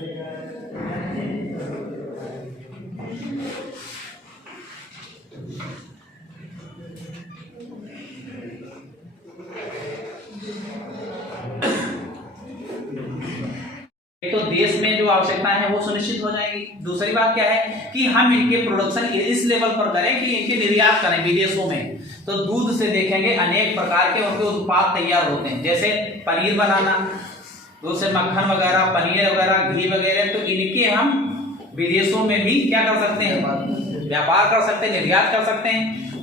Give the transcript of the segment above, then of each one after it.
एक तो देश में जो आवश्यकताएं हैं वो सुनिश्चित हो जाएगी। दूसरी बात क्या है कि हम इनके प्रोडक्शन इस लेवल पर करें कि इनके निर्यात करें विदेशों में। तो दूध से देखेंगे अनेक प्रकार के उनके उत्पाद तैयार होते हैं, जैसे पनीर बनाना, दूध से मक्खन वगैरह, पनीर वगैरह, घी वगैरह। तो इनके हम विदेशों में भी क्या कर सकते हैं, व्यापार कर सकते हैं, निर्यात कर सकते हैं।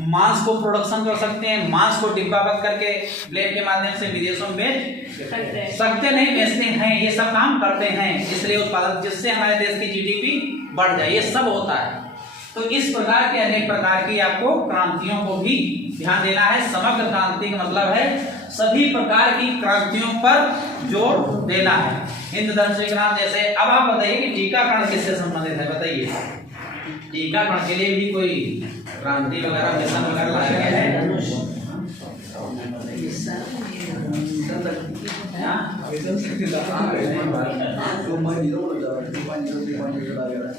मांस को प्रोडक्शन कर सकते हैं, मांस को डिब्बाबंद करके प्लेन के माध्यम से विदेशों में बेच सकते नहीं, बेचते हैं, ये सब काम करते हैं। इसलिए उत्पादन, जिससे हमारे देश की जीडीपी बढ़ जाए, ये सब होता है। तो इस प्रकार के अनेक प्रकार की आपको क्रांतियों को भी ध्यान देना है। समग्र क्रांति का मतलब है सभी प्रकार की क्रांतियों पर जोर देना है। हिंद धर्म स्वीकृत, जैसे अब आप बताइए कि टीकाकरण किससे संबंधित है, बताइए। टीकाकरण के लिए भी कोई क्रांति वगैरह मिशन वगैरह लाया गया है?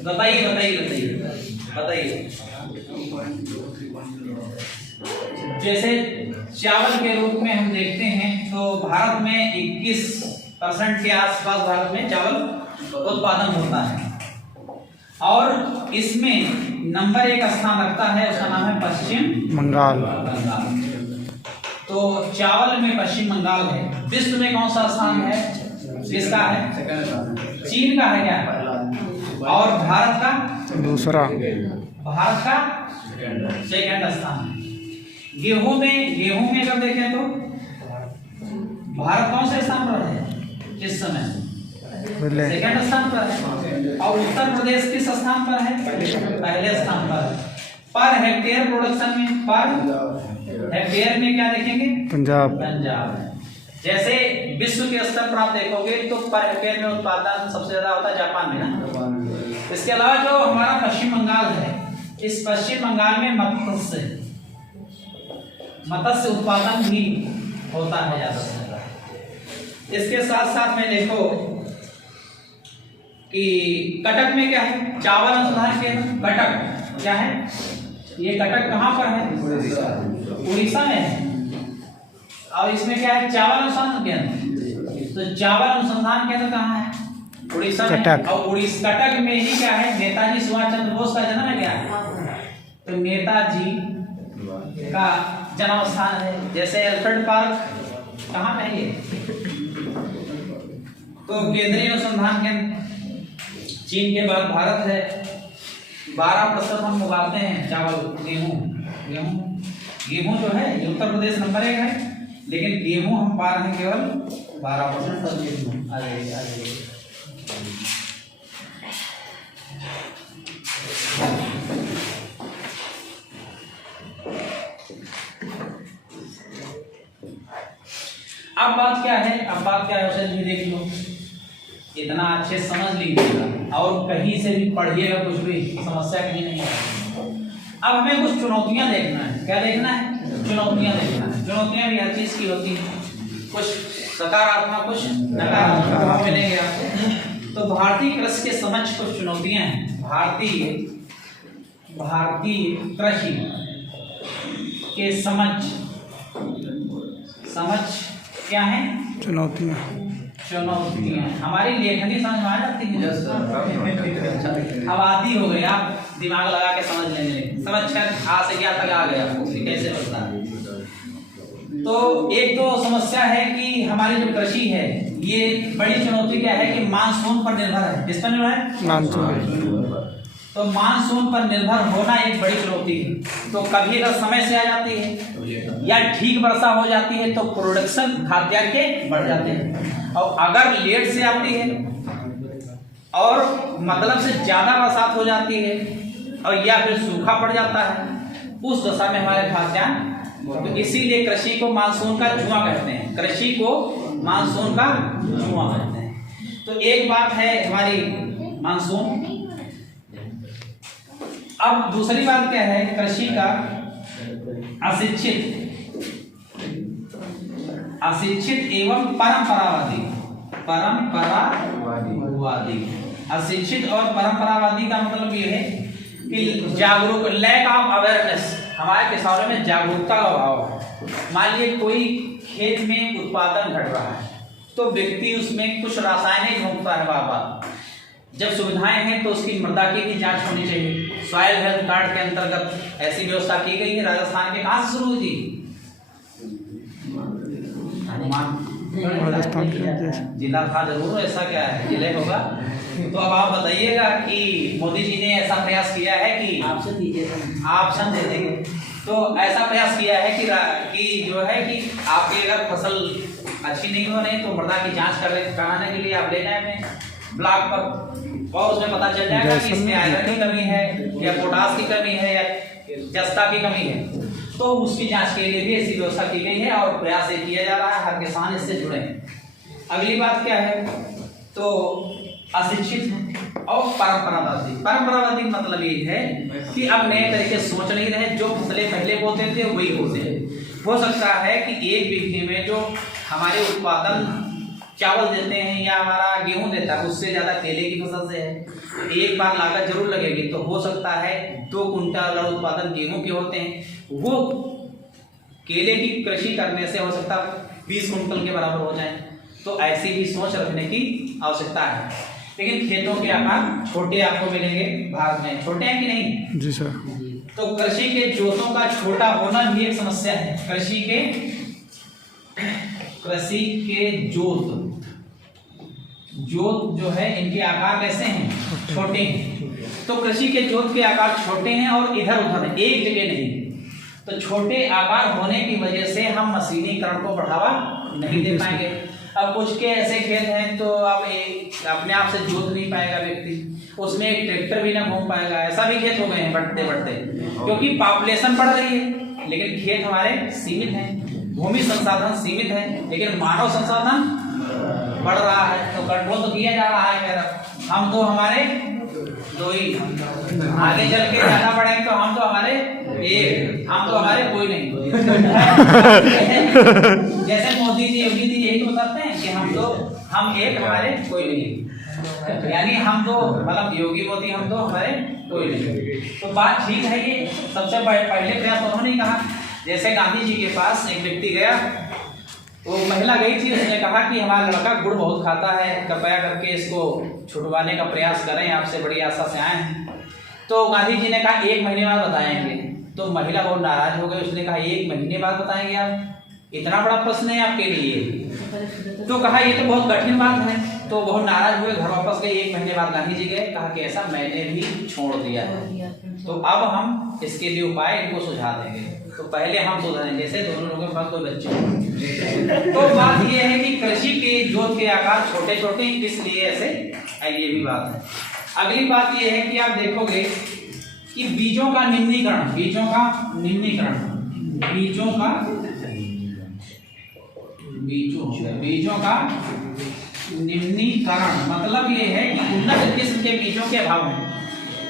बताइए बताइए बताइए बताइए। जैसे चावल के रूप में हम देखते हैं तो भारत में 21% के आसपास भारत में चावल उत्पादन होता है, और इसमें नंबर 1 स्थान रखता है, उसका नाम है पश्चिम बंगाल। तो चावल में पश्चिम बंगाल है। विश्व में कौन सा स्थान है, किसका है? चीन का है क्या? और भारत का दूसरा, भारत का सेकंड स्थान है। गेहूं में अगर देखें तो भारत कौन से स्थान पर है इस समय? सेकंड स्थान पर है। और उत्तर प्रदेश किस स्थान पर है? पहले स्थान पर। पर हेक्टेयर प्रोडक्शन में, पर हेक्टेयर में क्या देखेंगे? पंजाब। जैसे विश्व के स्तर पर आप देखोगे तो पर हेक्टेयर में उत्पादन सबसे ज्यादा होता है जापान में ना। इसके अलावा जो हमारा पश्चिम बंगाल है, इस पश्चिम बंगाल में मत्स्य उत्पादन भी होता है ज्यादा से ज्यादा। इसके साथ साथ में देखो कि कटक में क्या है, चावल अनुसंधान केंद्र कटक क्या है? ये कटक कहाँ पर है? उड़ीसा में है। और इसमें क्या है? चावल अनुसंधान केंद्र। तो चावल अनुसंधान केंद्र कहाँ है? उड़ीसा में। और कटक में ही क्या है? नेताजी सुभाष चंद्र बोस का जन्म है क्या? तो नेताजी का जन्म स्थान है। जैसे एल्फ्रेड पार्क कहाँ पे है ये? तो केंद्रीय अनुसंधान केंद्र चीन के बाद भारत है। 12% हम उगाते हैं चावल, गेहूं जो है ये उत्तर प्रदेश नंबर 1 है, लेकिन गेहूं हम पा रहे हैं केवल 12%। अब बात क्या है उसे भी देख लो, इतना अच्छे समझ लीजिएगा और कहीं से भी पढ़िएगा, कुछ भी समस्या कहीं नहीं है। अब हमें कुछ चुनौतियां देखना है। क्या देखना है? चुनौतियां देखना है। चुनौतियां भी हर चीज की होती हैं, कुछ सकारात्मक कुछ नकारात्मक मिलेंगे आपको। तो भारतीय कृषि के समझ कुछ चुनौतियां हैं। भारतीय कृषि के समझ क्या है? चुनौतियां। हमारी लेखनी समझ में आ जाती है? अब आती हो गई, आप दिमाग लगा के समझ लेंगे, समझ कर आ से क्या तक आ गया कैसे बनता है। तो एक तो समस्या है कि हमारी जो कृषि है, ये बड़ी चुनौती क्या है कि मानसून पर निर्भर है। किस पर निर्भर है? मानसून। तो मानसून पर निर्भर होना एक बड़ी चुनौती है। तो कभी अगर समय से आ जाती है या ठीक वर्षा हो जाती है तो प्रोडक्शन खाद्यान्न के बढ़ जाते हैं, और अगर लेट से आती है और मतलब से ज्यादा बरसात हो जाती है और या फिर सूखा पड़ जाता है, उस दशा में हमारे खाद्यान्न। तो इसीलिए कृषि को मानसून का जुआ कहते हैं। कृषि को मानसून का जुआ कहते हैं। तो एक बात है हमारी मानसून। अब दूसरी बात क्या है? कृषि का अशिक्षित एवं परंपरावादी। अशिक्षित और परंपरावादी का मतलब ये है कि जागरूक, लैक ऑफ अवेयरनेस, हमारे किसानों में जागरूकता का अभाव है। मान लीजिए कोई खेत में उत्पादन घट रहा है तो व्यक्ति उसमें कुछ रासायनिक घोंपता है बार बार। जब सुविधाएं हैं तो उसकी मृदा की भी जांच होनी चाहिए। सॉइल हेल्थ कार्ड के अंतर्गत ऐसी व्यवस्था की गई है। राजस्थान के कहाँ से शुरू हुई थी? राजस्थान जिला था जरूर, ऐसा क्या है जिले होगा। तो अब आप बताइएगा कि मोदी जी ने ऐसा प्रयास किया है कि ऑप्शन दे देंगे, तो ऐसा प्रयास किया है कि जो है कि आपकी अगर फसल अच्छी नहीं हो रही तो मृदा की जांच कराने के लिए आप ले जाए अपने ब्लॉक पर और उसमें पता चल जाएगा कि इसमें आयरन की कमी है या पोटास की कमी है या जस्ता की कमी है, तो उसकी जांच के लिए भी ऐसी व्यवस्था की गई है और प्रयास ये किया जा रहा है हर किसान इससे जुड़े। अगली बात क्या है, तो अशिक्षित और परंपरावादी। परंपरावादी मतलब ये है कि अब नए तरीके सोच नहीं रहे, जो फसलें पहले बोते थे वही होते हैं। हो सकता है कि एक बीघे में जो हमारे उत्पादन चावल देते हैं या हमारा गेहूं देता है उससे ज्यादा केले की फसल से है, एक बार लागत जरूर लगेगी। तो हो सकता है 2 कुंटल उत्पादन गेहूं के होते हैं, वो केले की कृषि करने से हो सकता है 20 कुंटल के बराबर हो जाए। तो ऐसी भी सोच रखने की आवश्यकता है। लेकिन खेतों के आकार छोटे आपको मिलेंगे भारत में, छोटे हैं कि नहीं? जी सर। तो कृषि के जोतों का छोटा होना भी एक समस्या है। कृषि के जोत जो है इनके आकार कैसे हैं? छोटे हैं। तो कृषि के जोत के आकार छोटे हैं और इधर उधर है, एक जगह नहीं। तो छोटे आकार होने की वजह से हम मशीनीकरण को बढ़ावा नहीं दे पाएंगे। अब कुछ के ऐसे खेत हैं तो अब अपने आप से जोत नहीं पाएगा व्यक्ति, उसमें एक ट्रैक्टर भी ना घूम पाएगा। ऐसा भी खेत हो गए हैं बढ़ते बढ़ते, क्योंकि पॉपुलेशन बढ़ रही है लेकिन खेत हमारे सीमित हैं, भूमि संसाधन सीमित है लेकिन मानव संसाधन बढ़ रहा है। तो कंट्रोल तो किया जा रहा है। हम तो हमारे 2 ही, आगे चल के ज्यादा बढ़ेंगे तो हम तो हमारे एक, हम तो हमारे कोई नहीं। जैसे मोदी जी योगी जी यही तो बताते हैं कि हम एक, हमारे कोई नहीं। यानी हम तो मतलब योगी मोदी हम तो हमारे कोई नहीं। तो बात ठीक है। ये सबसे पहले प्रयास उन्होंने कहा। जैसे गांधी जी के पास एक व्यक्ति गया, वो महिला गई थी, उसने कहा कि हमारा लड़का गुड़ बहुत खाता है, कृपया करके इसको छुड़वाने का प्रयास करें, आपसे बड़ी आशा से आए हैं। तो गांधी जी ने कहा 1 महीने बाद बताएंगे। तो महिला बहुत नाराज हो गई, उसने कहा 1 महीने बाद बताएंगे आप? इतना बड़ा प्रश्न है आपके लिए? तो कहा ये तो बहुत कठिन बात है। तो बहुत नाराज हुए, घर वापस गए। 1 महीने बाद गांधी जी गए, कहा कि ऐसा मैंने भी छोड़ दिया है, तो अब हम इसके लिए उपाय इनको सुझाव देंगे। तो पहले हम सुधारें, जैसे दोनों लोगों के पास कोई बच्चे हो। तो बात ये है कि कृषि के जोत के आकार छोटे छोटे, इसलिए ऐसे ये भी बात है। अगली बात ये है कि आप देखोगे कि बीजों का निम्नीकरण मतलब ये है कि उन्नत किस्म के बीजों के अभाव में,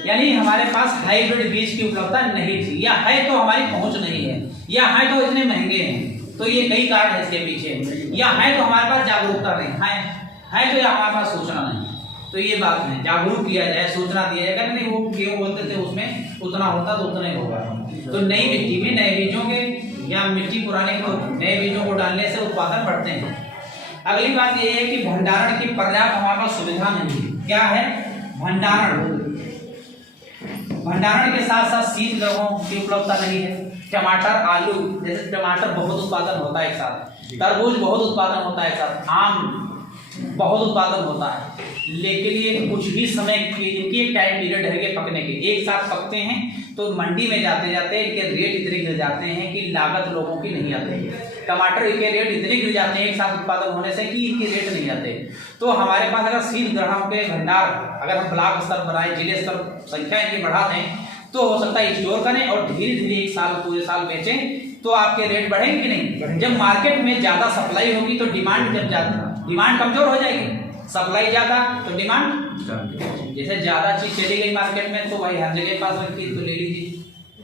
यानी हमारे पास हाइब्रिड बीज की उपलब्धता नहीं थी, या है तो हमारी पहुंच नहीं है, या है तो इतने महंगे हैं। तो ये कई कारण है इसके पीछे, या है तो हमारे पास जागरूकता नहीं है तो या हमारे पास सूचना नहीं। तो ये बात है, जागरूक किया जाए, सूचना दिया जाए। अगर नहीं वो गेहूं बोलते थे उसमें उतना होता तो उतना ही होगा। तो नई मिट्टी में नए बीजों के, या मिट्टी पुराने को नए बीजों को डालने से उत्पादन बढ़ते हैं। अगली बात ये है कि भंडारण की पर्याप्त हमारे पास सुविधा नहीं है। क्या है? भंडारण के साथ साथ शीत ग्रहों की उपलब्धता नहीं है। टमाटर, आलू, जैसे टमाटर बहुत उत्पादन होता है एक साथ, तरबूज बहुत उत्पादन होता है एक साथ, आम बहुत उत्पादन होता है, लेकिन ये कुछ ही समय की टाइम पीरियड है के पकने के। एक साथ पकते हैं तो मंडी में जाते जाते इनके रेट इतने गिर जाते हैं कि लागत लोगों की नहीं आती। टमाटर के रेट इतने गिर जाते हैं एक साथ उत्पादन होने से कि इनके रेट नहीं आते। तो हमारे पास अगर शीत ग्रहों के भंडार अगर हम ब्लॉक स्तर बनाए, जिले स्तर संख्या इनकी बढ़ा दें, तो हो सकता है स्टोर करें और धीरे धीरे एक साल पूरे साल बेचें, तो आपके रेट बढ़ेंगे कि नहीं? जब मार्केट में ज्यादा सप्लाई होगी तो डिमांड कमजोर हो जाएगी। सप्लाई ज्यादा तो डिमांड, जैसे ज्यादा चीज चली गई मार्केट में तो भाई हर जगह पास रखी तो ले लीजिए,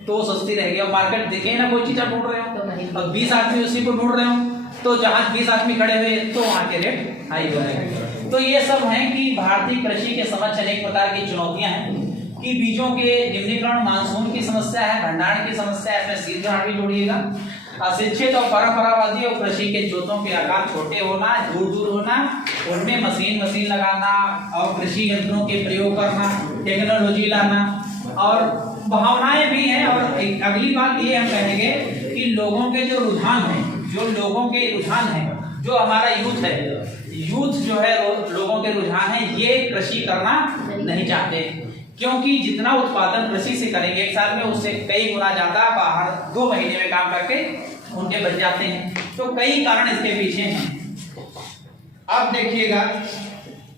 तो सस्ती रहेगी। और मार्केट देखे ना कोई चीज आप ढूंढ रहे हो और 20 आदमी उसी को ढूंढ रहे हो, तो जहां 20 आदमी खड़े हुए तो वहां के रेट हाई हो जाएंगे। तो ये सब हैं कि भारतीय कृषि के समक्ष अनेक प्रकार की चुनौतियां हैं कि बीजों के निम्नीकरण, मानसून की समस्या है, भंडारण की समस्या है, इसमें शीतग्रहण भी जोड़िएगा, अशिक्षित और परंपरावादी और कृषि के जोतों के आकार छोटे होना, दूर दूर होना, उनमें मशीन लगाना और कृषि यंत्रों के प्रयोग करना, टेक्नोलॉजी लाना, और भावनाएं भी हैं। और अगली बात ये हम कहेंगे कि लोगों के जो रुझान हैं, जो हमारा यूथ है, जो है लोगों के रुझान है, ये कृषि करना नहीं चाहते, क्योंकि जितना उत्पादन कृषि से करेंगे एक साल में, उससे कई गुना ज्यादा बाहर 2 महीने में काम करके उनके बच जाते हैं। तो कई कारण इसके पीछे हैं। अब देखिएगा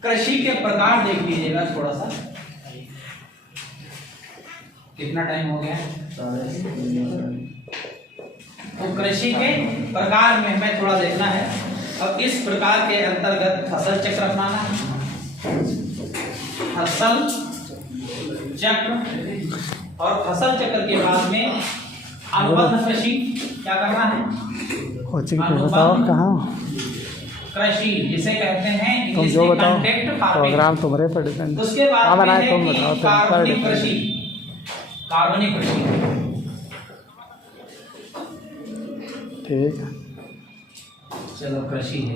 कृषि के प्रकार देख लीजिएगा थोड़ा सा। कितना टाइम हो गया? तो कृषि के प्रकार में हमें थोड़ा देखना है। अब इस प्रकार के अंतर्गत फसल चक्र अपनाना, फसल चक्र, और फसल चक्र के बाद में अनुबंध कृषि क्या करना है? कृषि जिसे कहते हैं इंग्लिश में कॉन्ट्रैक्ट फार्मिंग। उसके बाद में है कार्बनिक कृषि। ठीक, चलो कृषि है।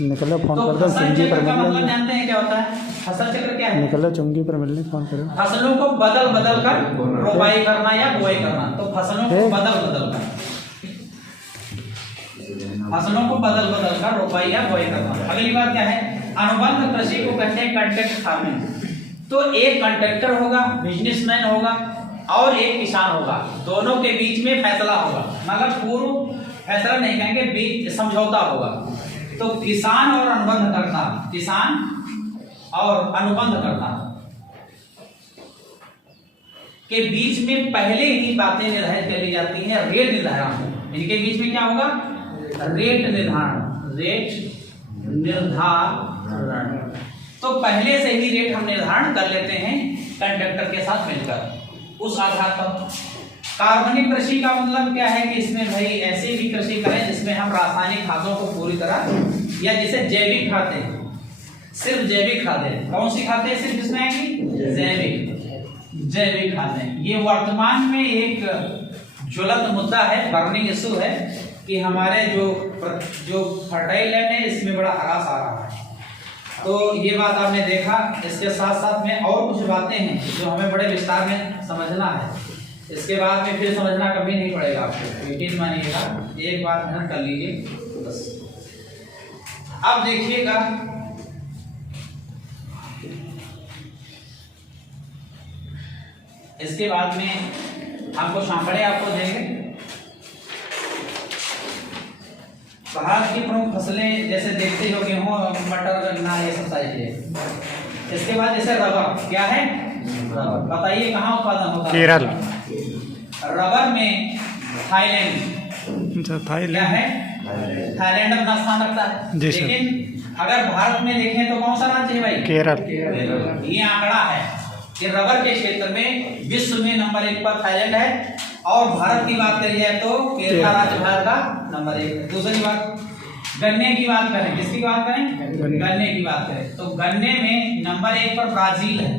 निकलो फोन कर दो, चुंगी पर मतलब जानते हैं क्या होता है? फसल चक्र क्या है? निकलो चुंगी पर मिलने फोन करो। फसलों को बदल बदल कर रोपाई करना या बुआई करना। तो फसलों को बदल बदल कर रोपाई या बुआई करना। अगली बात क्या है? अनुबंध कृषि को कहते हैं कॉन्ट्रैक्ट फार्मिंग। तो एक कॉन्ट्रैक्टर होगा, बिजनेसमैन होगा, और एक किसान होगा, दोनों के बीच में फैसला होगा। मतलब पूर्व फैसला नहीं कहेंगे, बीच समझौता होगा। तो किसान और अनुबंधकर्ता के बीच में पहले ही बातें निर्धारित कर ली जाती हैं। रेट निर्धारण, इनके बीच में क्या होगा? रेट निर्धारण। तो पहले से ही रेट हम निर्धारण कर लेते हैं कॉन्ट्रैक्टर के साथ मिलकर। उस आधार पर कार्बनिक कृषि का मतलब क्या है कि इसमें भाई ऐसे भी कृषि करें जिसमें हम रासायनिक खादों को पूरी तरह, या जिसे जैविक खाते, सिर्फ जैविक खाते। कौन सी खाते हैं सिर्फ जिसमें आएंगी? जैविक खाते। ये वर्तमान में एक ज्वलंत मुद्दा है, बर्निंग इशू है कि हमारे जो फर्टाइल लैंड है इसमें बड़ा ह्रास आ रहा है। तो ये बात आपने देखा। इसके साथ साथ में और कुछ बातें हैं जो हमें बड़े विस्तार में समझना है। इसके बाद में फिर समझना कभी नहीं पड़ेगा आपको, यकीन मानिएगा। एक बात ध्यान कर लीजिए बस। अब देखिएगा इसके बाद में आपको सांकड़े आपको देंगे। भारत की प्रमुख फसलें जैसे देखते हो, गेहूं, मटर, गन्ना, ये सब सारी चीजें। इसके बाद जैसे रबर, क्या है? बताइए कहाँ उत्पादन होता है? केरल। रबर में थाईलैंड क्या है? थाईलैंड अपना स्थान रखता है। लेकिन अगर भारत में देखें तो कौन सा राज्य है भाई? केरल। ये आंकड़ा है कि रबर के क्षेत्र में विश्व में नंबर 1 पर थाईलैंड है, और भारत की बात करी जाए तो केरल राज्य भारत का नंबर 1। दूसरी बात, गन्ने की बात करें, किसकी बात करें? गन्ने की बात करें तो गन्ने में नंबर 1 पर ब्राजील है।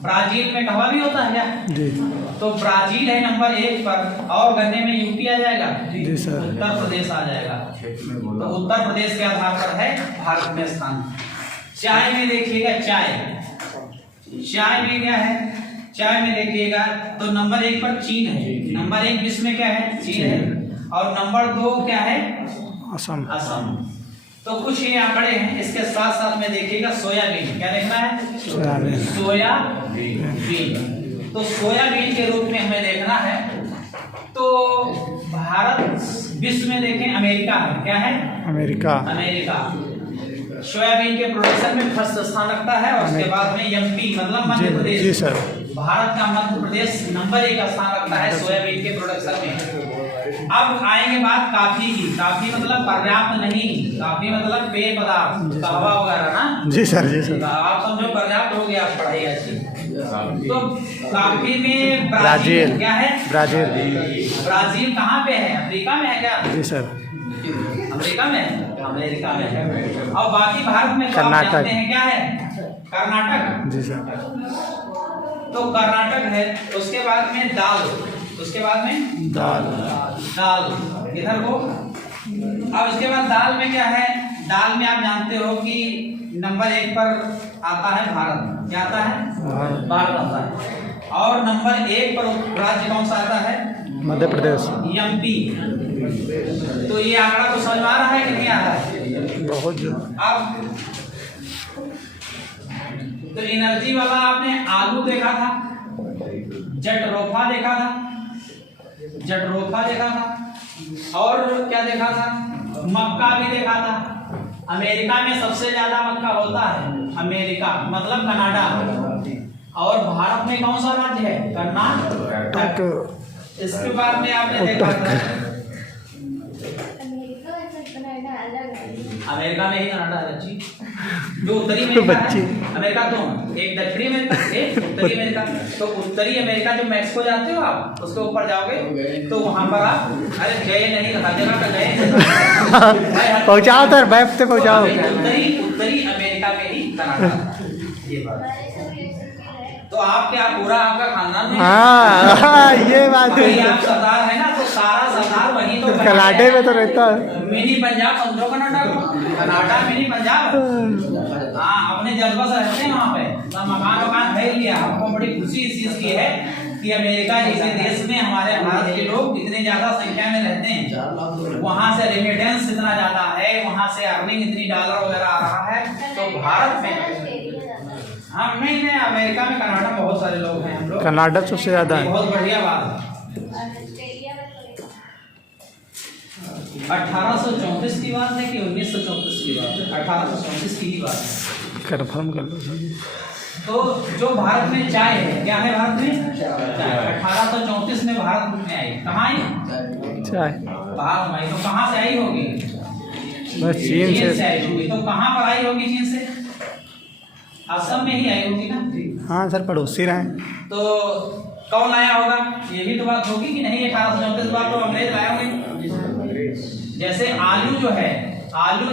ब्राजील में कहवा भी होता है क्या? जी। तो ब्राजील है नंबर 1 पर, और गन्ने में यूपी आ जाएगा, जी सर, उत्तर प्रदेश आ जाएगा। तो उत्तर प्रदेश के आधार पर है भारत में स्थान। चाय में देखिएगा, चाय में क्या है? चाय में देखिएगा तो नंबर 1 पर चीन है। नंबर 1 विश्व में क्या है? चीन है। और नंबर 2 क्या है? असम। तो कुछ ये आंकड़े हैं। इसके साथ साथ में देखिएगा सोयाबीन, क्या देखना है? सोयाबीन। तो सोयाबीन के रूप में हमें देखना है। तो भारत विश्व में देखें अमेरिका है, क्या है? अमेरिका। सोयाबीन के प्रोडक्शन में फर्स्ट स्थान रखता है, और उसके बाद में एमपी मतलब मध्य प्रदेश। जी सर। भारत का मध्य प्रदेश नंबर 1 का स्थान रखता है सोयाबीन के प्रोडक्शन में। अब आएंगे बात काफी की। काफी मतलब पर्याप्त नहीं, काफी मतलब पेय पदार्थ, कहवा वगैरह ना। जी सर। आप समझो पर्याप्त हो गया, पढ़ाई अच्छी। तो कॉफी में ब्राजील। क्या है? ब्राज़ील। ब्राजील कहाँ पे है? अफ्रीका में है क्या? जी सर। अमेरिका में? अमेरिका में है। और बाकी भारत में तो आप कर्नाटक। जानते हैं क्या है? कर्नाटक। जी सर। तो कर्नाटक है। उसके बाद में दाल। उसके बाद में दाल। दाल इधर को। अब इसके बाद दाल में क्या है? दाल में आप जानते हो कि नंबर 1 पर आता है भारत। क्या आता है? भारत आता है। और नंबर 1 पर राज्य कौन सा आता है? मध्य प्रदेश। एमपी। तो ये आंकड़ा को समझ में आ रहा है कि नहीं आ रहा है? बहुत जो अब तो एनर्जी वाला आपने आलू देखा था, जट्रोफा देखा था, जट्रोफा देखा था, और क्या देखा था? मक्का भी देखा था। अमेरिका में सबसे ज्यादा मक्का होता है। अमेरिका मतलब कनाडा। और भारत में कौन सा राज्य है? कर्नाटक। इसके बाद में आपने देखा था अमेरिका में ही कनाडा है बच्ची। जो उत्तरी अमेरिका है, अमेरिका तो एक दक्षिणी अमेरिका, एक उत्तरी अमेरिका। तो उत्तरी अमेरिका जो मैक्सिको जाते हो आप, उसके ऊपर जाओगे तो वहां पर आप अरे गए नहीं, हर जगह का गए पहुँचाओ सर, मैप से पहुँचाओ। उत्तरी अमेरिका में ही कनाडा। ये बात तो आप क्या पूरा आपका खानदान में? हाँ ये बात है। आप सरदार है ना, तो सारा सरदार वही तो कनाडे में तो रहता है। मिनी पंजाब समझो कनाडा को। Canada mini Punjab. हाँ अपने जज्बा से रहते हैं वहाँ पे। तो मकान वकान खरीद लिया। हमको बड़ी खुशी इस चीज की है कि अमेरिका जैसे देश में हमारे भारत के लोग इतने ज्यादा संख्या में रहते हैं। वहाँ से रेमिटेंस इतना ज्यादा है, वहाँ से अर्निंग इतनी डॉलर वगैरह आ रहा है। तो भारत में हाँ नहीं अमेरिका में कनाडा में बहुत सारे लोग हैं। हम लोग कनाडा सबसे ज्यादा है। बहुत बढ़िया बात है। 1834 की बात है कि 1934 की बात है? 1834 की ही बात है। कंफर्म कर लो सर। तो जो भारत में चाय है, क्या है भारत में? चाय। 1834 में भारत में आई। कहाँ आई? चाय भारत में आई। तो कहाँ से आई होगी? बस चीन से आई होगी। तो कहाँ पर आई होगी चीन से? असम में ही आई होगी ना। हाँ सर, पड़ोसी रहे। तो कौन लाया होगा? ये भी तो बात होगी कि नहीं? 1834 बात तो अंग्रेज लाए होंगे। जैसे आलू जो है, आलू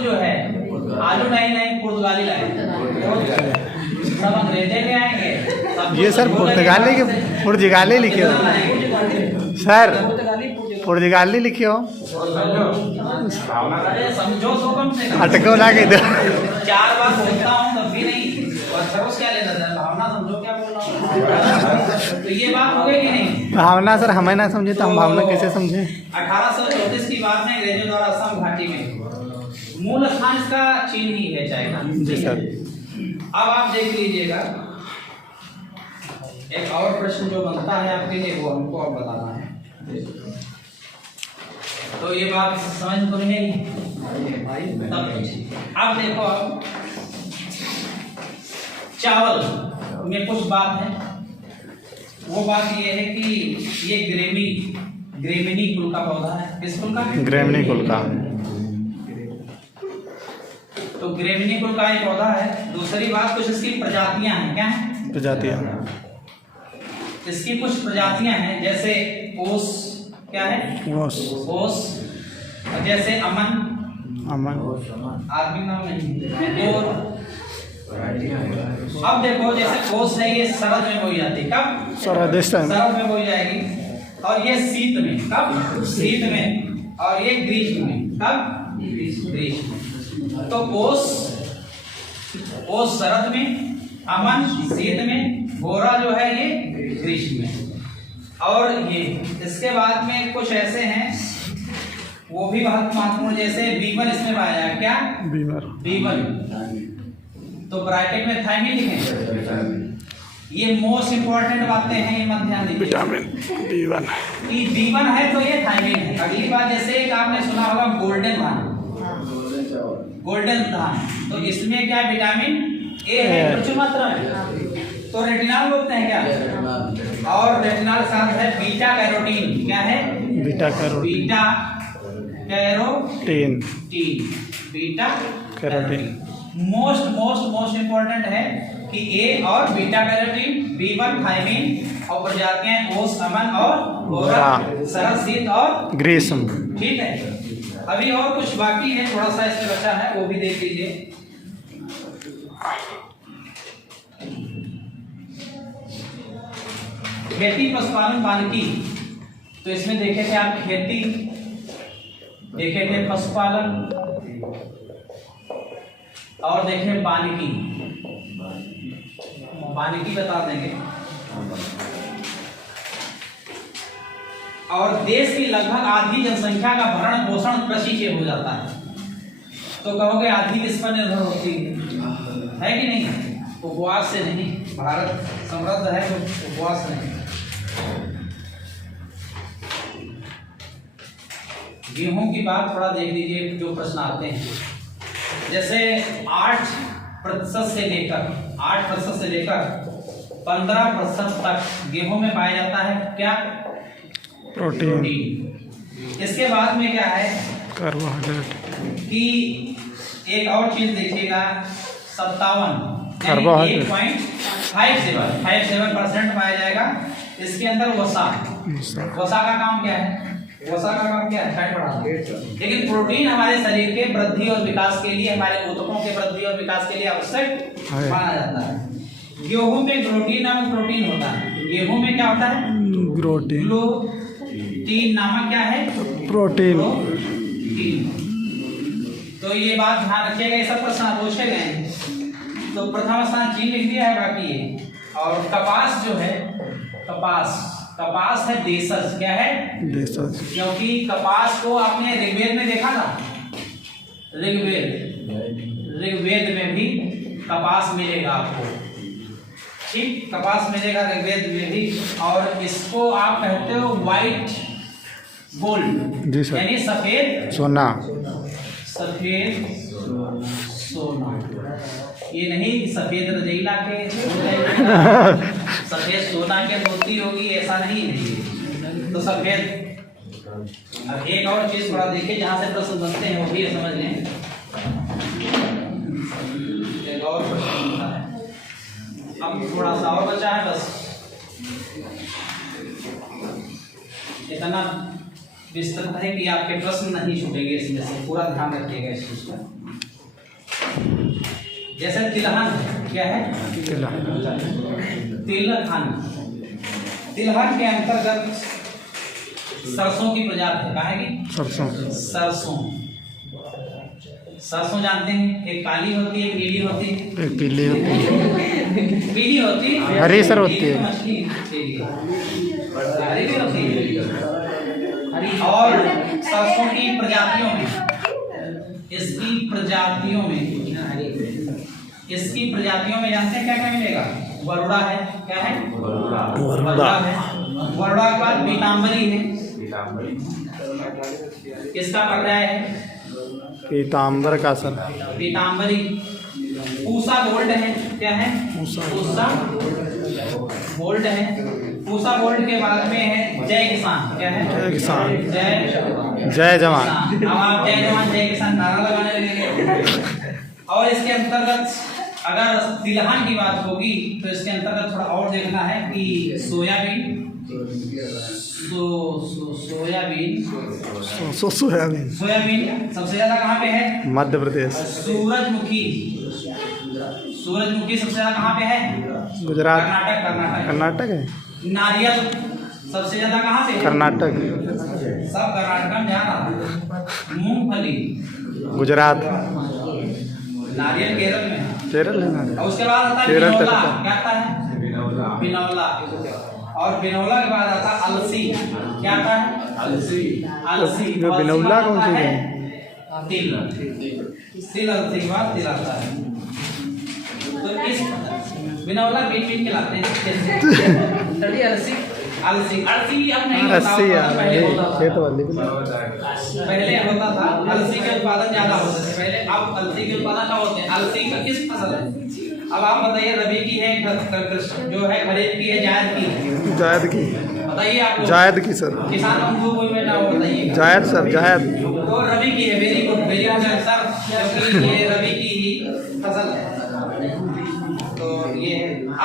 नहीं पुर्तगाली लाए। सब अंग्रेजे ले आएंगे। ये सर पुर्तगाली लिखे हो सर, पुर्तगाली लिखे हो। समझो तो कम से कम। अटको ना के 4 बार बोलता हूँ तब भी नहीं। और सरोस क्या लेना था? भावना समझो क्या बोल रहा हूँ। तो ये बात हो गई कि नहीं? भावना सर हमें ना समझे तो हम भावना कैसे समझे? 1834 की बात है अंग्रेजों द्वारा असम घाटी में। मूल स्थान इसका चीन ही है, चाइना। जी सर। अब आप देख लीजिएगा, एक और प्रश्न जो बनता है आपके लिए वो हमको अब बताना है। तो ये बात समझ तो नहीं तब। अब देखो, अब चावल में कुछ बात है। वो बात ये है कि ये ग्रेमिनी कुल का पौधा है। किस कुल का? ग्रेमिनी कुल का। तो ग्रेमिनी कुल का एक पौधा है। दूसरी बात, कुछ इसकी प्रजातियां हैं। क्या है? प्रजातियां। इसकी कुछ प्रजातियां हैं, जैसे ओस। क्या है? ओस। जैसे अमन आदमी नाम नहीं। और अब देखो, जैसे ओस है, ये शरद में बोई जाती है। कब? शरद में बोई जाएगी। और ये शीत में। कब? शीत में। और ये ग्रीष्म में। कब? ग्रीष्म में। तो ओस शरद में, अमन शीत में, बोरा जो है ये ग्रीष्म में। और ये इसके बाद में कुछ ऐसे हैं वो भी बहुत महत्वपूर्ण, जैसे बीवर इसमें पाया जाए। क्या? बीवर। तो ब्रैकेट में थायमिन लिखें। ये मोस्ट इंपॉर्टेंट बातें हैं, ये मत ध्यान दीजिए। विटामिन B1 है तो ये थायमिन है। अगली बात, जैसे एक आपने सुना होगा गोल्डन धान। तो इसमें क्या विटामिन ए है प्रचुर मात्रा में। तो रेटिनॉल बोलते हैं क्या? और रेटिनॉल साथ है बीटा कैरोटीन। क्या है? Beta carotene. मोस्ट इंपॉर्टेंट है कि ए और बीटा कैरोटीन, B1 थायमीन और प्रजातियां ओस, अमन और बोरा, शरद, शीत और ग्रीष्म। ठीक है। अभी और कुछ बाकी है, थोड़ा सा इसमें बचा है, वो भी देख लीजिए। खेती पशुपालन वानिकी, तो इसमें देखे थे आप खेती, देखे थे पशुपालन और देखे वानिकी। वानिकी बता देंगे। और देश की लगभग आधी जनसंख्या का भरण पोषण कृषि से हो जाता है। तो कहोगे आधी किस पर निर्भर होती है कि नहीं? उपवास से नहीं। भारत समृद्ध है तो उपवास नहीं। गेहूं की बात थोड़ा देख लीजिए, जो प्रश्न आते हैं, जैसे 8% से लेकर 15% तक गेहूं में पाया जाता है क्या? प्रोटीन। इसके बाद में क्या है कार्बोहाइड्रेट कि एक और चीज देखिएगा, 57 कार्बोहाइड्रेट 8.57% पाया जाएगा। इसके अंदर वसा का काम क्या है? वसा का काम क्या है? फैट बढ़ाना। लेकिन प्रोटीन हमारे शरीर के वृद्धि और विकास के लिए, हमारे ऊतकों के वृद्धि और विकास के लिए आवश्यक माना जाता है। गेहूं में ग्लूटीन नामक प्रोटीन होता है। गेहूं में क्या होता है? ग्लूटीन नामक क्या है? प्रोटीन। तो ये बात ध्यान रखिएगा, ये सब प्रश्न पूछे गए हैं। तो प्रथम स्थान चीन लिख दिया है, बाकी ये। और कपास जो है, कपास है देशज। क्या है? देशज। क्योंकि कपास को आपने ऋग्वेद में देखा था। ऋग्वेद में भी कपास मिलेगा आपको। ठीक, कपास मिलेगा ऋग्वेद में भी। और इसको आप कहते हो व्हाइट गोल्ड, यानी सफेद सोना। सफेद सोना, ये नहीं सफेद रजैला के सफेद सोना के मोती होगी, ऐसा नहीं है। तो सफेद। अब एक और चीज थोड़ा देखिए, जहां से प्रश्न बनते हैं वो भी समझ लें। एक और प्रश्न बनता है, अब थोड़ा सा और बचा है, बस इतना विस्तृत है कि आपके प्रश्न नहीं छूटेंगे इसमें से। पूरा ध्यान रखिएगा इस चीज का। जैसे तिलहन, क्या है? तिलहन के अंतर्गत सरसों की प्रजाति है। कहाँ की? सरसों जानते हैं, एक काली होती है, एक पीली होती है। एक पीली होती है, पीली होती है, हरी सर होती है। मछली हरी भी होती है। और सरसों की प्रजातियों में, इसकी प्रजातियों में जानते हैं क्या क्या मिलेगा? वरुड़ा है। क्या है? वरुड़ा है। वरुड़ा के बाद पीताम्बरी है। किसका पर्याय है? पीताम्बर का सर। पीताम्बरी। पूसा गोल्ड है। क्या है? पूसा गोल्ड है। पूसा गोल्ड के बाद में है जय किसान। क्या है? जय किसान। जय जवान। अब आप जय जवान जय किसान नारा लगाने लगेंगे। और इसके अंतर्गत अगर तिलहन की बात होगी तो इसके अंतर्गत थोड़ा और देखना है कि सोयाबीन सबसे ज्यादा कहाँ पे है? मध्य प्रदेश। सूरजमुखी सबसे ज्यादा कहाँ पे है? गुजरात। कर्नाटक है। नारियल सबसे ज्यादा कहाँ पे? कर्नाटक। सब कर्नाटक में ज्यादा। मूंगफली गुजरात। नारियल केरल में। केरल है। और उसके बाद आता है बिनौला। क्या आता है? बिनौला। और बिनौला के बाद आता है अलसी। क्या आता है? अलसी। बिनौला कौन सी है? तिल। अलसी के बाद तिल आता है। तो इस बिनौला बीच बीच के लाते हैं। अलसी अब नहीं होता, पहले होता था। अलसी के उत्पादन ज्यादा होते थे पहले। अब अलसी के उत्पादन कब होते हैं? अलसी का किस फसल है? अब आप बताइए, रबी की है, जो है खरीफ की है, जायद की है? जायद की। बताइए आप लोग। जायद की सर। किसान बंधु कोई बेटा हो बताइए। जायद सर, जायद। तो रबी की है। Very good, very good sir, क्योंकि ये रबी की ही फसल है। तो ये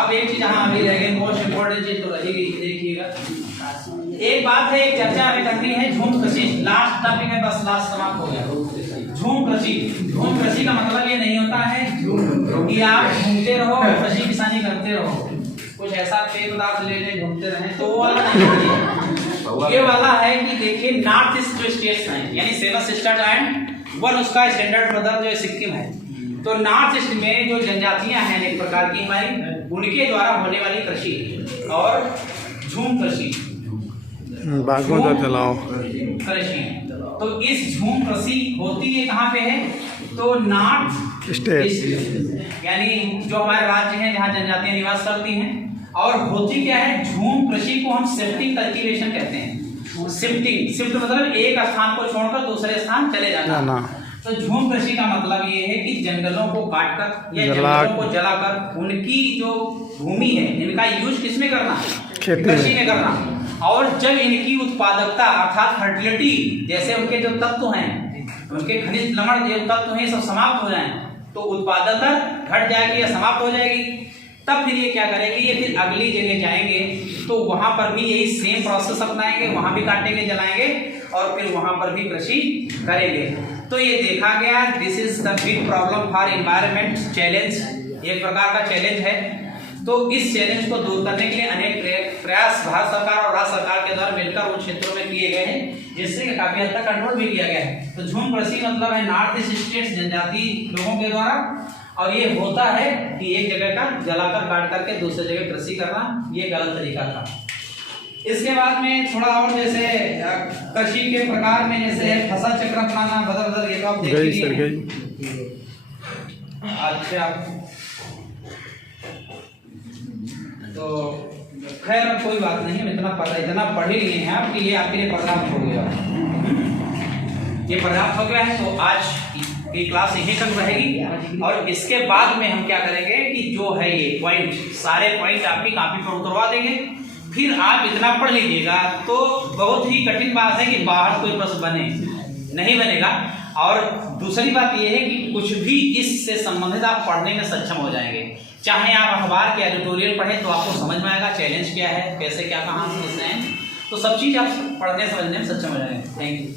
अब एक चीज हाँ अभी रह गई, मोस्ट इम्पोर्टेंट चीज तो रहेगी, देखिएगा। एक बात है, एक चर्चा हमें करनी है झूम कृषि, लास्ट टॉपिक है, बस लास्ट समाप्त हो गया। झूम कृषि, झूम कृषि का मतलब ये नहीं होता है कि आप घूमते रहो कृषि किसानी करते रहो, कुछ ऐसा पेय पदार्थ ले ले घूमते रहे, तो वो वाला नहीं। ये वाला है कि देखिए नॉर्थ ईस्ट जो स्टेट्स हैं, यानी 7 स्टेट एंड 1 उसका स्टैंडर्ड ब्रदर जो सिक्किम है, तो नॉर्थ ईस्ट में जो जनजातियां हैं एक प्रकार की हमारी, उनके द्वारा होने वाली कृषि और झूम कृषि, बागों का चलाओ कृषि। तो इस झूम कृषि होती है कहाँ पे है, तो नॉर्थ स्टेट, यानी जो हमारे राज्य हैं जहाँ जनजातियां निवास करती हैं। और होती क्या है, झूम कृषि को हम शिफ्टिंग कल्टीवेशन कहते हैं। शिफ्ट मतलब एक स्थान को छोड़कर दूसरे स्थान चले जाना। तो झूम कृषि का मतलब ये है कि जंगलों को काटकर या जंगलों को जलाकर उनकी जो भूमि है इनका यूज किसमें करना, कृषि में करना। और जब इनकी उत्पादकता अर्थात फर्टिलिटी, जैसे उनके जो तत्व हैं, उनके खनिज लवण जो तत्व हैं सब समाप्त हो जाएं, तो उत्पादकता घट जाएगी या समाप्त हो जाएगी। तब फिर ये क्या करेंगे, ये फिर अगली जगह जाएंगे तो वहां पर भी यही सेम प्रोसेस अपनाएंगे, वहां भी काटेंगे जलाएंगे और फिर वहां पर भी कृषि करेंगे। तो ये देखा गया, this is the big problem for environment challenge, एक प्रकार का चैलेंज है। तो इस चैलेंज को दूर करने के लिए अनेक प्रयास भारत सरकार और राज्य सरकार के द्वारा मिलकर उन क्षेत्रों में किए गए हैं, जिससे काफी हद तक कंट्रोल भी किया गया है। तो झूम कृषि मतलब है नॉर्थ ईस्ट स्टेट्स जनजाति लोगों के द्वारा, और ये होता है कि एक जगह का जलाकर काट करके दूसरी जगह कृषि करना, ये गलत तरीका था। इसके बाद में थोड़ा और जैसे कृषि के प्रकार में जैसे फसल चक्र अपनाना, बदल ये तो आप देख लीजिए। अच्छा, तो खैर कोई बात नहीं, हम इतना पढ़ ही लिए हैं आप कि ये आपके लिए पर्याप्त हो गया, ये पर्याप्त हो गया है। तो आज की क्लास यहीं तक रहेगी और इसके बाद में हम क्या करेंगे कि जो है ये पॉइंट, सारे पॉइंट आपकी कॉपी पर उतरवा देंगे, फिर आप इतना पढ़ लीजिएगा। तो बहुत ही कठिन बात है कि बाहर कोई प्रश्न बने, नहीं बनेगा। और दूसरी बात यह है कि कुछ भी इससे संबंधित आप पढ़ने में सक्षम हो जाएंगे। चाहे आप अखबार के एडिटोरियल पढ़ें तो आपको समझ में आएगा चैलेंज क्या है, कैसे क्या कहाँ समझते हैं, तो सब चीज़ आप पढ़ने समझने में सक्षम हो जाएंगे। Thank you.